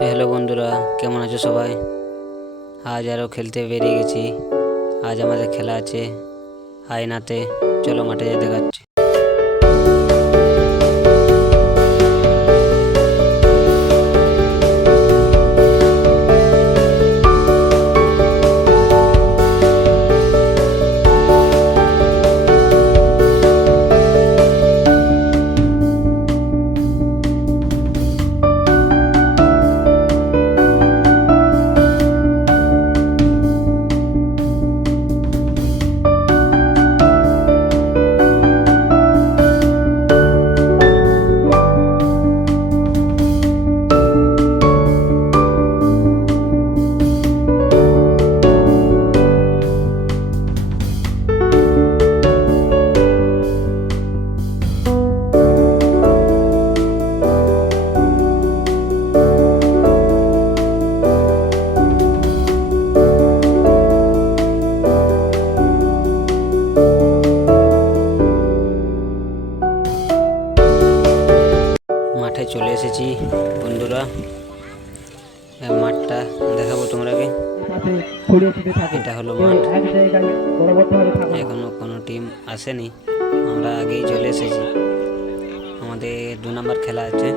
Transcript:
তো হ্যালো বন্ধুরা, কেমন আছো সবাই? আজ আরও খেলতে বেরিয়ে গেছি। আজ আমাদের খেলা আছে আয়নাতে। চলো মাঠে যেয়ে দেখাচ্ছি। মাঠে চলে এসেছি বন্ধুরা। এই মাঠটা দেখাবো তোমাকে। এটা হলো মাঠ। এখনো কোনো টিম আসেনি, আমরা আগেই চলে এসেছি। আমাদের 2 নম্বর খেলা আছে।